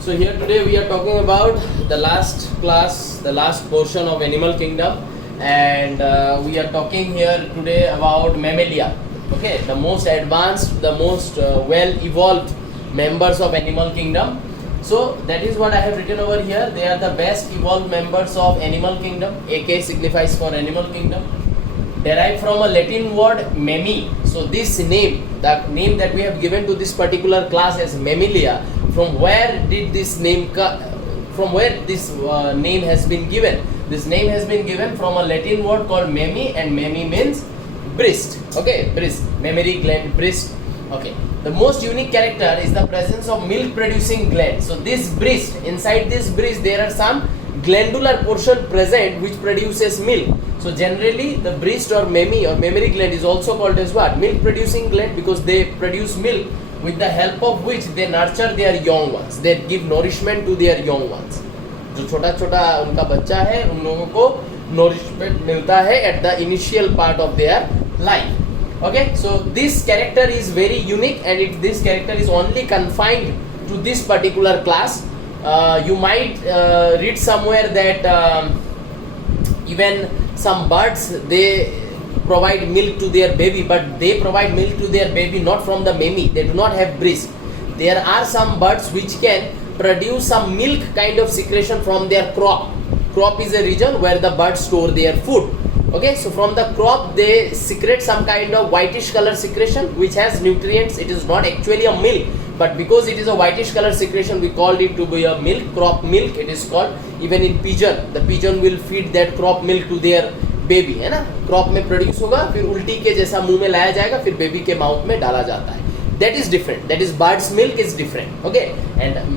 So here today we are talking about the last class, the last portion of animal kingdom, and we are talking here today about mammalia. Okay, the most advanced, the most well evolved members of animal kingdom. So that is what I have written over here. They are the best evolved members of animal kingdom. AK signifies for animal kingdom. Derived from a Latin word mammi. So this name, the name that we have given to this particular class as mammalia, from where did this name from where this name has been given? This name has been given from a Latin word called mammi, and mammi means breast. Okay, breast, mammary gland, breast. Okay, the most unique character is the presence of milk producing gland. So this breast, inside this breast there are some glandular portion present which produces milk. So generally the breast or mammi or mammary gland is also called as what? Milk producing gland, because they produce milk with the help of which they nurture their young ones. They give nourishment to their young ones. जो छोटा छोटा उनका बच्चा है उन लोगों को nourishment मिलता है at the initial part of their life. Okay, so this character is very unique, and this character is only confined to this particular class. You might read somewhere that even some birds, they provide milk to their baby, but they provide milk to their baby not from the mammi. They do not have breast. There are some birds which can produce some milk kind of secretion from their crop. Crop is a region where the birds store their food. Okay, so from the crop they secrete some kind of whitish color secretion which has nutrients. It is not actually a milk, but because it is a whitish color secretion, we called it to be a milk, crop milk it is called. Even in pigeon, the pigeon will feed that crop milk to their baby, है ना, crop में produce होगा, फिर उल्टी के जैसा मुंह में लाया जाएगा, फिर बेबी के माउथ में डाला जाता है. That is different. That is bird's milk is different. Okay, and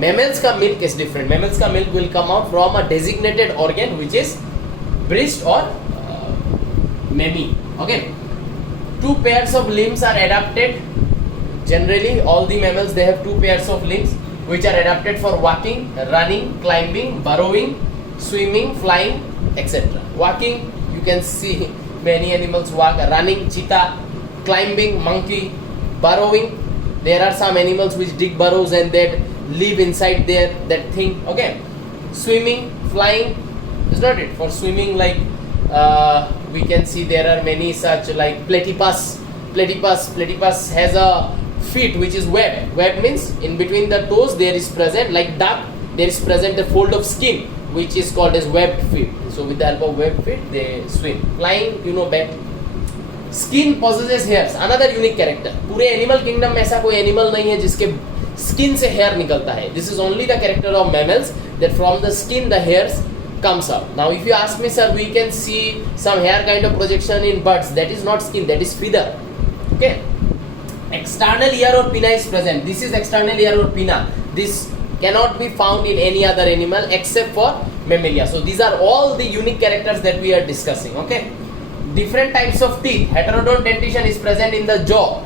mammals का milk is different. Mammals का milk will come out from a designated organ which is breast or mammi. Okay, two pairs of limbs are adapted. Generally, all the mammals they have two pairs of limbs which are adapted for walking, running, climbing, burrowing, swimming, flying, etc. Walking, you can see many animals walk. Running, cheetah. Climbing, monkey. Burrowing, there are some animals which dig burrows and they live inside there, that thing. Okay. Swimming, flying, is not it? For swimming, like we can see there are many such, like platypus. Platypus has a feet which is webbed. Webbed means in between the toes there is present, like duck, there is present a fold of skin which is called as webbed feet. So with the help of webbed feet they swim. Flying, you know, bat. Skin possesses hairs. Another unique character. पूरे animal kingdom में ऐसा कोई animal नहीं है जिसके skin से hair निकलता है. This is only the character of mammals, that from the skin the hairs comes out. Now if you ask me, sir, we can see some hair kind of projection in birds. That is not skin, that is feather. Okay. External ear or pinna is present. This is external ear or pinna. This cannot be found in any other animal except for mammalia. So these are all the unique characters that we are discussing. Okay. Different types of teeth. Heterodont dentition is present in the jaw.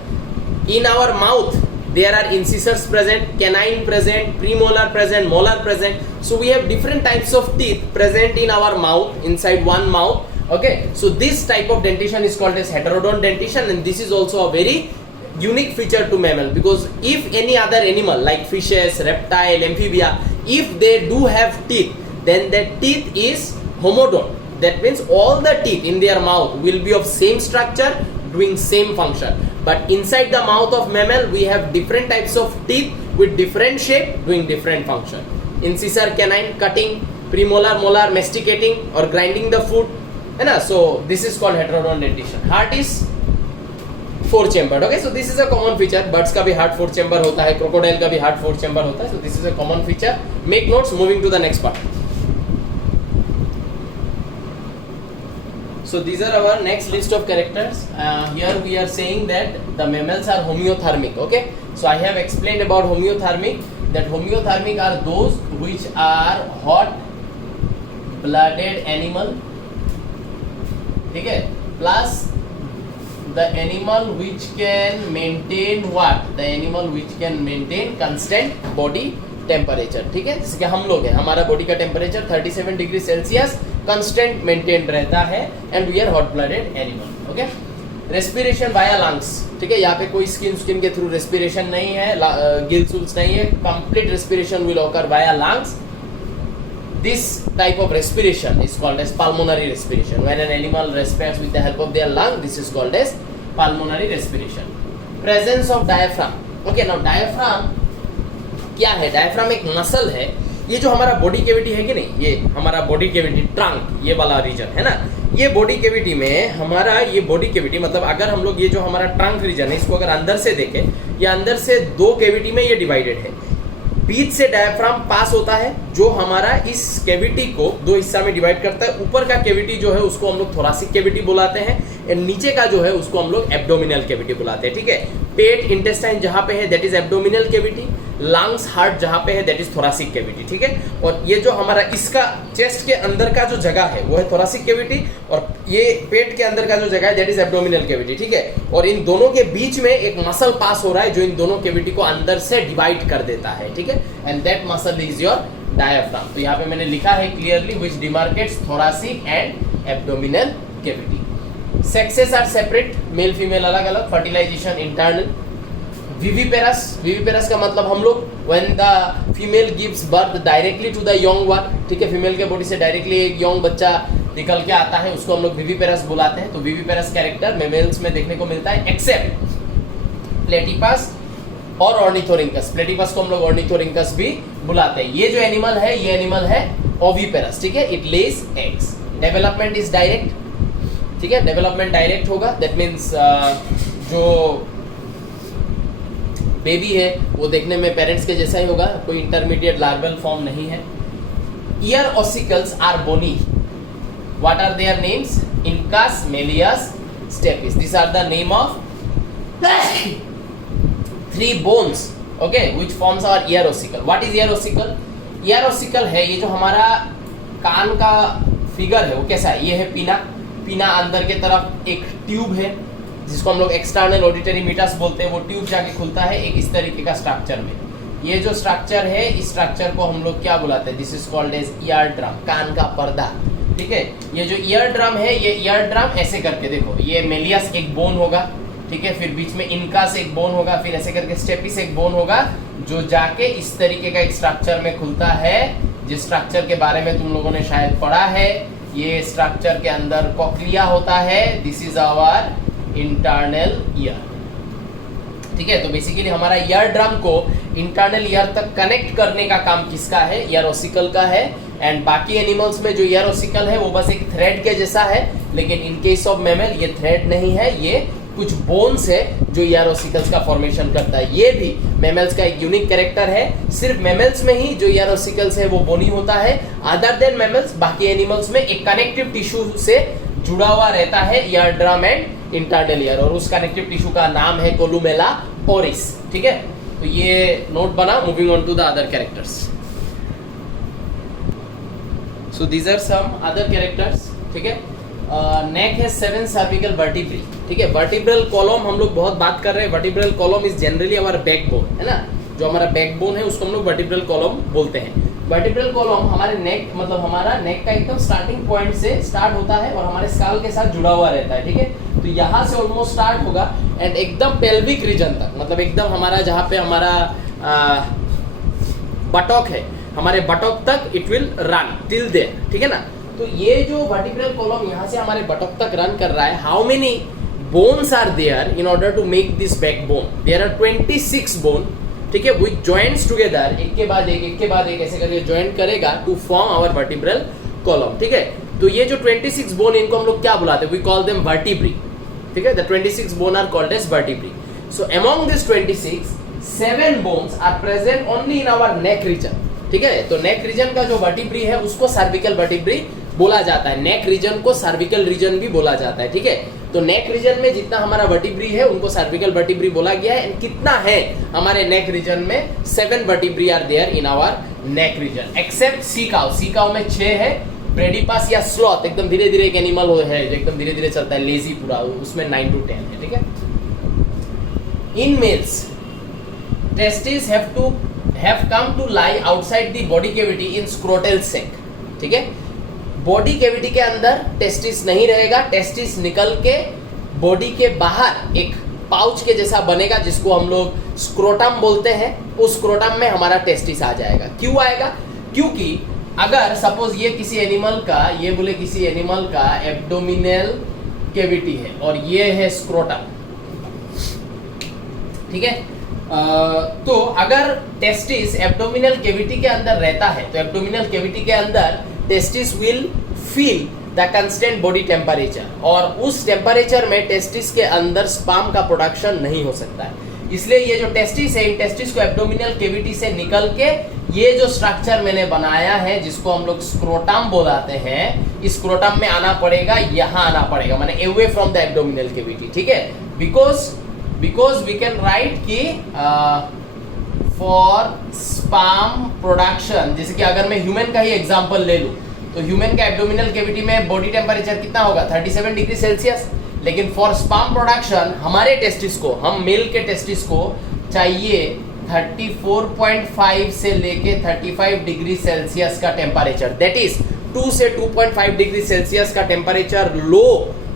In our mouth, there are incisors present, canine present, premolar present, molar present. So we have different types of teeth present in our mouth, inside one mouth. Okay. So this type of dentition is called as heterodont dentition, and this is also a very unique feature to mammal, because if any other animal like fishes, reptile, amphibia, if they do have teeth, then that teeth is homodont. That means all the teeth in their mouth will be of same structure, doing same function. But inside the mouth of mammal, we have different types of teeth with different shape, doing different function. Incisor, canine, cutting, premolar, molar, masticating or grinding the food. So this is called heterodont dentition. Heart is 4 chambered. Okay, so this is a common feature. Birds का भी heart 4 chamber होता है, crocodile का भी heart 4 chamber होता है. So this is a common feature. Make notes. Moving to the next part. So these are our next list of characters. Here we are saying that the mammals are homeothermic. Okay, so I have explained about homeothermic. That homeothermic are those which are hot-blooded animal. Okay, plus the animal which can maintain what? The animal which can maintain constant body temperature. ठीक है, जैसे कि हम लोग हैं, हमारा body का temperature 37 degree Celsius constant maintain रहता है, and we are hot blooded animal. Okay, respiration via lungs, ठीक है, यहाँ पे कोई स्किन के थ्रू रेस्पिरेशन नहीं है, गिल्स नहीं है, complete respiration will occur via lungs. This type of respiration is called as pulmonary respiration. When an animal respires with the help of their lung, this is called as pulmonary respiration. Presence of diaphragm. Okay, now diaphragm क्या है? diaphragm एक muscle है. ये जो हमारा body cavity है कि नहीं, ये हमारा बॉडी कैविटी ट्रंक, ये वाला रीजन है ना, ये बॉडी कैविटी में हमारा ये बॉडी कैविटी मतलब अगर हम लोग ये जो हमारा ट्रंक रीजन है इसको अगर अंदर से देखें, ये अंदर से दो कैविटी में ये डिवाइडेड है. बीच से डायफ्राम पास होता है जो हमारा इस कैविटी को दो हिस्सा में डिवाइड करता है. ऊपर का कैविटी जो है उसको हम लोग थोरासिक कैविटी बुलाते हैं, एंड नीचे का जो है उसको हम लोग एब्डोमिनल कैविटी बुलाते हैं. ठीक है, पेट इंटेस्टाइन जहां पे है that is abdominal cavity, lungs heart जहां पे है दैट इज थोरासिक कैविटी. ठीक है, और ये जो हमारा इसका चेस्ट के अंदर का जो जगह है वो है थोरासिक कैविटी, और ये पेट के अंदर का जो जगह है दैट इज एब्डोमिनल कैविटी. ठीक है, और इन दोनों के बीच में एक मसल पास हो रहा है जो इन दोनों कैविटी को अंदर से डिवाइड कर देता है. ठीक है, and that muscle is your diaphragm. तो यहाँ पे मैंने लिखा है clearly which demarcates thoracic and abdominal cavity. Sexes are separate, male female अलग अलग. Fertilisation internal. विविपेरस का मतलब हम लोग when the female gives birth directly to the young one, ठीक है, फीमेल के बॉडी से डायरेक्टली एक यंग बच्चा निकल के आता है उसको हम लोग विविपेरस बुलाते हैं. तो विविपेरस कैरेक्टर मेमेल्स में देखने को मिलता है एक्सेप्ट प्लेटिपस और ऑर्निथोरिंकस. प्लेटिपस को हम लोग ऑर्निथोरिंकस भी बुलाते हैं. ये जो एनिमल है ये एनिमल है ओविपेरस. ठीक है, it Lay's eggs. Development is direct. ठीक है, डेवलपमेंट डायरेक्ट होगा. दैट मीन्स जो बेबी है वो देखने में पेरेंट्स के जैसा ही होगा, कोई इंटरमीडिएट लार्वल फॉर्म नहीं है. Ear ossicles are bony. What are their names? Incus, malleus, stapes. This are the name of three bones, okay, which forms our ear ossicle. What is ear ossicle? Ear ossicle है ये जो हमारा कान का figure है वो कैसा है? ये है पीना. पीना अंदर के तरफ एक ट्यूब है जिसको हम लोग एक्सटर्नल ऑडिटरी मीटस बोलते हैं. वो ट्यूब जाके खुलता है एक इस तरीके का स्ट्रक्चर में. ये जो स्ट्रक्चर है इस स्ट्रक्चर को हम लोग क्या बुलाते हैं? This is called as ear drum, कान का पर्दा. ठीक है, ये जो ईयर ड्रम है ये ईयर ड्रम ऐसे करके देखो, ये मेलियस एक बोन होगा, ठीक है, फिर बीच में इनकास एक बोन होगा, फिर ऐसे करके स्टेपिस एक बोन होगा जो जाके इस तरीके का एक स्ट्रक्चर में खुलता है, जिस स्ट्रक्चर के बारे में तुम लोगों ने शायद पढ़ा है. ये स्ट्रक्चर के अंदर कॉक्लिया होता है. This is our internal ear. ठीक है, तो बेसिकली हमारा ईयर ड्रम को इंटरनल ईयर तक कनेक्ट करने का काम किसका है? ईयर ऑसिकल का है. एंड बाकी एनिमल्स में जो ईयर ऑसिकल है वो बस एक थ्रेड के जैसा है, लेकिन इन केस ऑफ मैमल ये थ्रेड नहीं है, ये कुछ बोन्स है जो ईयर ऑसिकल्स का फॉर्मेशन करता है. ये भी मैमल्स का एक यूनिक कैरेक्टर है. सिर्फ मैमल्स में ही जो ईयर ऑसिकल्स है वो बोनी होता है. अदर देन मैमल्स बाकी एनिमल्स में एक कनेक्टिव टिश्यू से जुड़ा हुआ रहता है ear drum and internal ear, और उस कनेक्टिव टिश्यू का नाम है कोलुमेला ओरिस. ठीक है, तो ये नोट बना. Moving on to the other characters. So these are some other characters. ठीक है, नेक है 7 सर्विकल वर्टिब्री. ठीक है, वर्टिब्रल कॉलम हम लोग बहुत बात कर रहे हैं. वर्टिब्रल कॉलम इज जनरली हमारा बैकबोन है ना, जो हमारा बैकबोन है उसको हम लोग वर्टिब्रल कॉलम बोलते हैं. वर्टिब्रल कॉलम हमारे नेक मतलब हमारा नेक का एकदम स्टार्टिंग पॉइंट से स्टार्ट होता है और हमारे स्कल के साथ जुड़ा हुआ रहता है. ठीक है, तो यहाँ से ऑलमोस्ट स्टार्ट होगा एंड एकदम पेल्विक रीजन तक, मतलब एकदम हमारा जहाँ पे हमारा बटॉक है, हमारे बटॉक तक it will run till there. ठीक है ना, तो ये जो वर्टिब्रल कॉलम यहाँ से हमारे बटॉक तक रन कर रहा है. How many bones are there in order to make this backbone? There are 26 bone. ठीक है, विच जॉइंट्स टुगेदर, एक के बाद एक ऐसे करके जॉइंट करेगा to form our vertebral column. ठीक है, तो ये जो 26 बोन इनको हम लोग क्या बुलाते हैं? We call them vertebrae. ठीक है, the 26 bone are called as vertebrae. So among this 26, 7 bones are present only in our neck region. ठीक है, तो नेक रीजन का जो वर्टिब्री है उसको सर्विकल वर्टिब्री बोला जाता है. नेक रीजन को सर्विकल रीजन भी बोला जाता है. ठीक है, तो नेक रीजन में जितना हमारा वर्टिब्री है उनको सर्विकल वर्टिब्री बोला गया है. एंड कितना है हमारे नेक रीजन में? 7 vertebrae are there in our neck region except sea cow. Sea cow में 6 है. ब्रेडिपास या स्लॉथ एकदम धीरे धीरे एक एनिमल है जो एकदम धीरे धीरे चलता है, लेजी पूरा, उसमें 9 to 10 है. ठीक है, in males testis have come to lie outside the body cavity in scrotal sac. ठीक है, बॉडी कैविटी के अंदर टेस्टिस नहीं रहेगा. टेस्टिस निकल के बॉडी के बाहर एक पाउच के जैसा बनेगा जिसको हम लोग स्क्रोटम बोलते हैं। उस स्क्रोटम में हमारा टेस्टिस आ जाएगा। क्यों आएगा? क्योंकि अगर सपोज ये किसी एनिमल का, ये बोले किसी एनिमल का एब्डोमिनल कैविटी है और ये है स्क्रोटम, ठीक है। तो अगर टेस्टिस एब्डोमिनल कैविटी के अंदर रहता है तो एब्डोमिनल कैविटी के अंदर testis will feel the constant body temperature, और उस टेम्परेचर में टेस्टिस के अंदर स्पर्म का प्रोडक्शन नहीं हो सकता है। इसलिए ये जो टेस्टिस है, इन टेस्टिस को एब्डोमिनल कैविटी से निकल के ये जो स्ट्रक्चर मैंने बनाया है जिसको हम लोग स्क्रोटम बोलाते हैं, इस स्क्रोटम में आना पड़ेगा, यहाँ आना पड़ेगा, माने away from the abdominal cavity, ठीक है। बिकॉज वी कैन राइट कि फॉर स्पर्म प्रोडक्शन, जैसे कि अगर मैं ह्यूमन का ही एग्जांपल ले लूं तो ह्यूमन का एब्डोमिनल कैविटी में बॉडी टेम्परेचर कितना होगा? 37 डिग्री सेल्सियस। लेकिन फॉर स्पर्म प्रोडक्शन हमारे टेस्टिस को, हम मेल के टेस्टिस को चाहिए 34.5 से लेके 35 डिग्री सेल्सियस का टेम्परेचर। दैट इज 2 से 2.5 डिग्री सेल्सियस का टेम्परेचर लो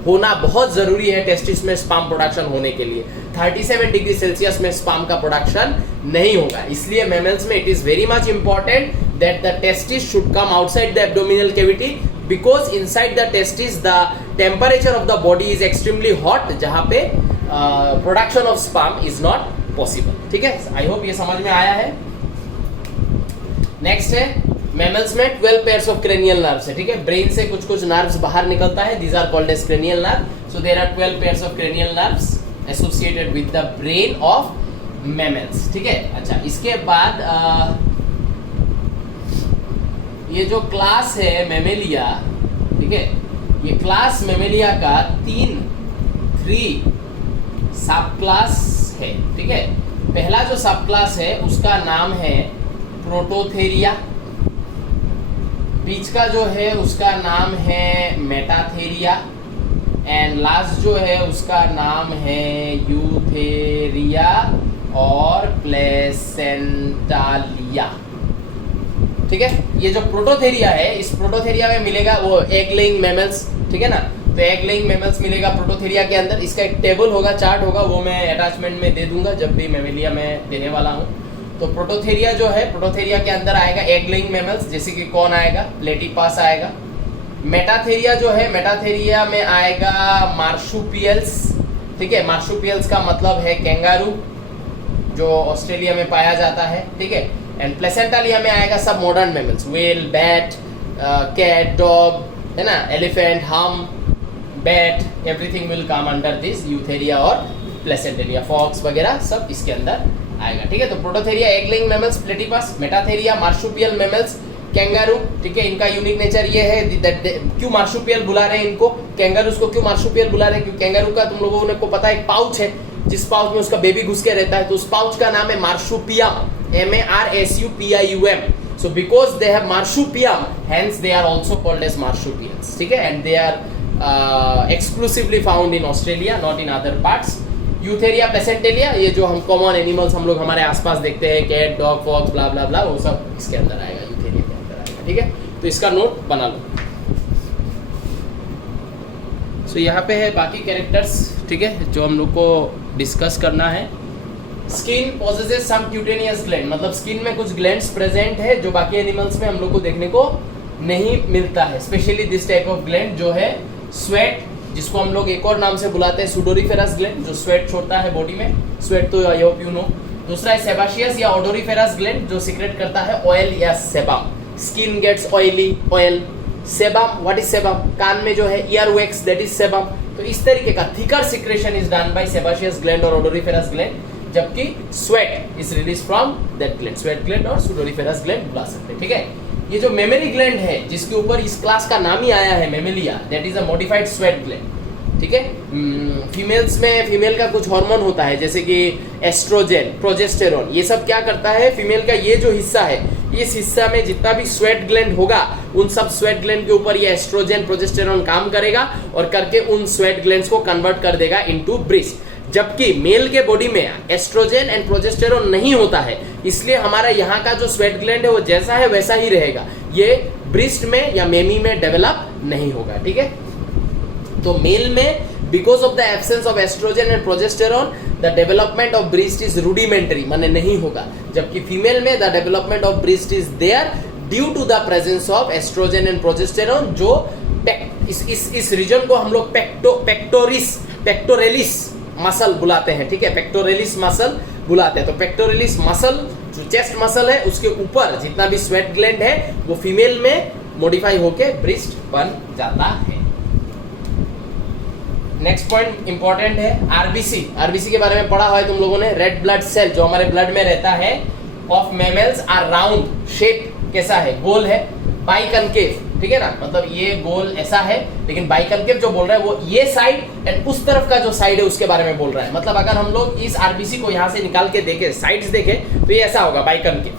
होना बहुत जरूरी है टेस्टिस में स्पर्म प्रोडक्शन होने के लिए। 37 डिग्री सेल्सियस में स्पर्म का प्रोडक्शन नहीं होगा। इसलिए मैमल्स में it is very much important that the testis should come outside the abdominal cavity, because inside the testis the temperature of the body is extremely hot, जहां पे production of sperm is not possible, ठीक है। I hope ये समझ में आया है। Next है मैमल्स में 12 पेयर्स ऑफ क्रेनियल नर्व्स है, ठीक है। ब्रेन से कुछ कुछ नर्व्स बाहर निकलता है, these are called as cranial nerve. So there are 12 pairs of cranial nerves associated with the brain of mammals, ठीक है। अच्छा, इसके बाद ये जो क्लास है मैमेलिया, ठीक है, ये क्लास मैमेलिया का 3 सब क्लास है, ठीक है। पहला जो सब क्लास है उसका नाम है प्रोटोथेरिया, बीच का जो है उसका नाम है मेटाथेरिया, एंड लास्ट जो है उसका नाम है यूथेरिया और प्लेसेंटालिया, ठीक है। ये जो प्रोटोथेरिया है, इस प्रोटोथेरिया में मिलेगा वो एग लेइंग मैमल्स, ठीक है ना। तो एग लेइंग मैमल्स मिलेगा प्रोटोथेरिया के अंदर। इसका एक टेबल होगा, चार्ट होगा, वो मैं अटैचमेंट में दे दूंगा जब भी मैमेलिया में देने वाला हूँ। तो प्रोटोथेरिया जो है, प्रोटोथेरिया के अंदर आएगा एग लेइंग मैमल्स, जैसे कि कौन आएगा? प्लेटिपास आएगा। मेटाथेरिया जो है, मेटाथेरिया में आएगा मार्शुपियल्स, ठीक है। मार्शुपियल्स का मतलब है कैंगारू, जो ऑस्ट्रेलिया में पाया जाता है, ठीक है। एंड प्लेसेंटालिया में आएगा सब modern mammals, whale, bat, cat, dog, है ना, एलिफेंट, हम, bat, everything will come under this eutheria और प्लेसेंटालिया, फॉक्स वगैरह सब इसके अंदर आएगा, ठीक है। तो prototheria egg laying mammals, platypus, metatheria marsupial mammals, kangaroo, ठीक है। इनका यूनिक नेचर ये है, क्यों मार्शुपियल बुला रहे हैं इनको, कैंगारूस को क्यों मार्शुपियल बुला रहे हैं? क्योंकि कैंगारू का तुम लोगों को पता है एक पाउच है, जिस पाउच में उसका बेबी घुस के रहता है, तो उस पाउच का नाम है मार्शुपियम, MARSUPIUM। So because they have marsupium, hence they are also called as marsupials, ठीक है। And they are exclusively found in Australia, not in other parts. Eutheria, placentalia, ये जो हम कॉमन एनिमल्स हम लोग हमारे आसपास देखते हैं, कैट, डॉग, फॉक्स, ब्ला ब्ला ब्ला, वो सब इसके अंदर आएगा, यूथेरिया के अंदर आएगा, ठीक है। तो इसका नोट बना लो। सो यहाँ पे है बाकी कैरेक्टर्स, ठीक है, जो हम लोग को डिस्कस करना है। स्किन पॉसेसेस सम क्यूटेनियस ग्लैंड, मतलब स्किन में कुछ ग्लैंड्स प्रेजेंट है जो बाकी एनिमल्स में हम लोग को देखने को नहीं मिलता है। Specially this type of gland जो है स्वेट, जिसको हम लोग एक और नाम से बुलाते हैं सुडोरिफेरस ग्लैंड, जो स्वेट छोड़ता है बॉडी में। स्वेट तो आई होप यू नो। दूसरा है सेबाशियस या ओडोरिफेरस ग्लैंड, जो सीक्रेट करता है ऑयल या sebum. Skin gets oily, oil. Sebum, what is sebum? कान में जो है ear wax, that is sebum. तो इस तरीके का thicker secretion is done by sebaceous gland और ओडोरिफेरस ग्लैंड, जबकि sweat is release from that gland. Sweat gland और सुडोरिफेरस ग्लैंड बुला सकते हैं, ठीक है। ये जो मेमरी ग्लैंड है, जिसके ऊपर इस क्लास का नाम ही आया है Mammalia, that is a modified sweat gland, ठीक है। फीमेल्स में फीमेल का कुछ हार्मोन होता है, जैसे कि एस्ट्रोजन, प्रोजेस्टेरोन, ये सब क्या करता है, फीमेल का ये जो हिस्सा है, इस हिस्सा में जितना भी स्वेट ग्लैंड होगा, उन सब स्वेट ग्लैंड के ऊपर ये एस्ट्रोजन, प्रोजेस्टेरोन काम करेगा और करके उन स्वेट ग्लैंड्स को कन्वर्ट कर देगा इनटू ब्रेस्ट। जबकि मेल के बॉडी में एस्ट्रोजन एंड प्रोजेस्टेरोन नहीं होता है, इसलिए हमारा यहाँ का जो स्वेट ग्लैंड है वो जैसा है वैसा ही रहेगा, ये ब्रेस्ट में या मेमी में डेवलप नहीं होगा, ठीक है। तो मेल में because of the absence of oestrogen and progesterone the development of breast is rudimentary, माने नहीं होगा, जबकि फीमेल में the development of breast is there due to the presence of oestrogen and progesterone, जो इस रीजन को हम लोग पेक्टोरेलिस मसल बुलाते हैं, ठीक है, पेक्टोरेलिस मसल बुलाते हैं। तो पेक्टोरेलिस मसल जो चेस्ट मसल है उसके ऊपर जितना भी स्वेट ग्लैंड है वो फीमेल में मॉडिफाई होके ब्रेस्ट बन जाता है। नेक्स्ट पॉइंट इंपॉर्टेंट है आरबीसी। आरबीसी के बारे में पढ़ा हुआ है तुम लोगों ने। रेड ब्लड सेल जो हमारे ब्लड में रहता है of mammals are round, shape कैसा है, गोल है, बाइकनकेव, ठीक है ना, मतलब ये गोल ऐसा है, लेकिन बाइकनकेव जो बोल रहा है वो ये साइड एंड उस तरफ का जो साइड है उसके बारे में बोल रहा है। मतलब अगर हम लोग इस आरबीसी को यहाँ से निकाल के देखें, साइड्स देखें, तो ये ऐसा होगा बाइकनकेव,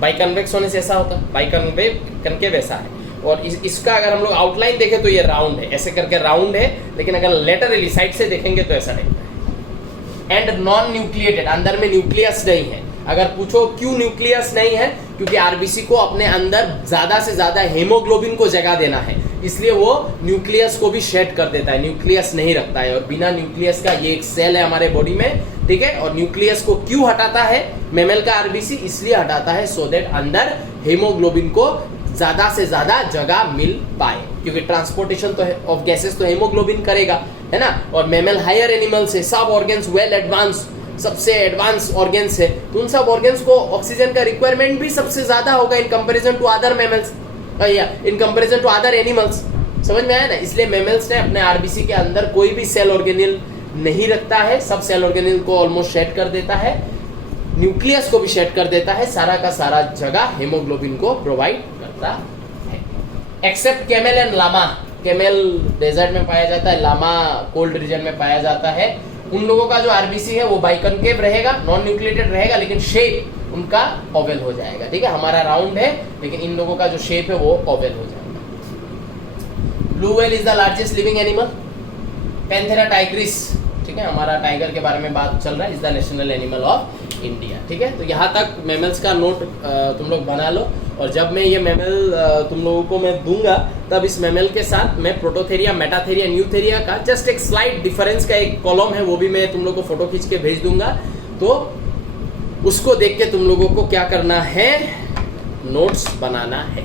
बाइकन्वेक्स होने से ऐसा होता है, बाइकनकेव ऐसा है। और इसका अगर हम लोग आउटलाइन देखें तो ये राउंड है, ऐसे करके राउंड है, लेकिन अगर लेटरली साइड से देखेंगे तो ऐसा नहीं है। एंड नॉन न्यूक्लिएटेड, अंदर में न्यूक्लियस नहीं है। अगर पूछो क्यों न्यूक्लियस नहीं है, क्योंकि आरबीसी को अपने अंदर ज्यादा से ज्यादा हेमोग्लोबिन को जगह देना है, इसलिए वो न्यूक्लियस को भी शेड कर देता है, न्यूक्लियस नहीं रखता है। और बिना न्यूक्लियस का ये एक सेल है हमारे बॉडी में, ठीक है। और न्यूक्लियस को क्यों हटाता है मेमल का आरबीसी, इसलिए हटाता है सो दैट अंदर हेमोग्लोबिन को ज्यादा से ज्यादा जगह मिल पाए, क्योंकि ट्रांसपोर्टेशन तो ऑफ गैसेस तो हेमोग्लोबिन करेगा, है ना। और मेमल हायर एनिमल्स है, सब ऑर्गन्स वेल एडवांस, सबसे एडवांस ऑर्गन्स है, तो उन सब ऑर्गन्स को ऑक्सीजन का रिक्वायरमेंट भी सबसे ज्यादा होगा in comparison to other mammals या in comparison to other animals. समझ में आया ना। इसलिए मेमल्स ने अपने आरबीसी के अंदर कोई भी सेल ऑर्गेनिल नहीं रखता है, सब सेल ऑर्गेनिल को ऑलमोस्ट शेड कर देता है, न्यूक्लियस को भी शेड कर देता है, सारा का सारा जगह हेमोग्लोबिन को प्रोवाइड करता है। Except camel and llama. Camel desert में पाया जाता है, लामा कोल्ड रीजन में पाया जाता है। उन लोगों का जो आरबीसी है वो बाइकनकेव रहेगा, नॉन न्यूक्लिएटेड रहेगा, लेकिन शेप उनका ओवल हो जाएगा, ठीक है। हमारा राउंड है, लेकिन इन लोगों का जो शेप है वो ओवल हो जाएगा। Blue whale is the largest living animal, Panthera Tigris, ठीक है, हमारा टाइगर के बारे में बात चल रहा है, is the national animal of India, ठीक है। तो यहाँ तक मेमल्स का नोट तुम लोग बना लो, और जब मैं ये मेमल तुम लोगों को मैं दूंगा, तब इस मेमल के साथ मैं प्रोटोथेरिया, मेटाथेरिया, न्यूथेरिया का जस्ट एक स्लाइड डिफरेंस का एक कॉलम है, वो भी मैं तुम लोगों को फोटो खींच के भेज दूंगा। तो उसको देख के तुम लोगों को क्या करना है, नोट्स बनाना है।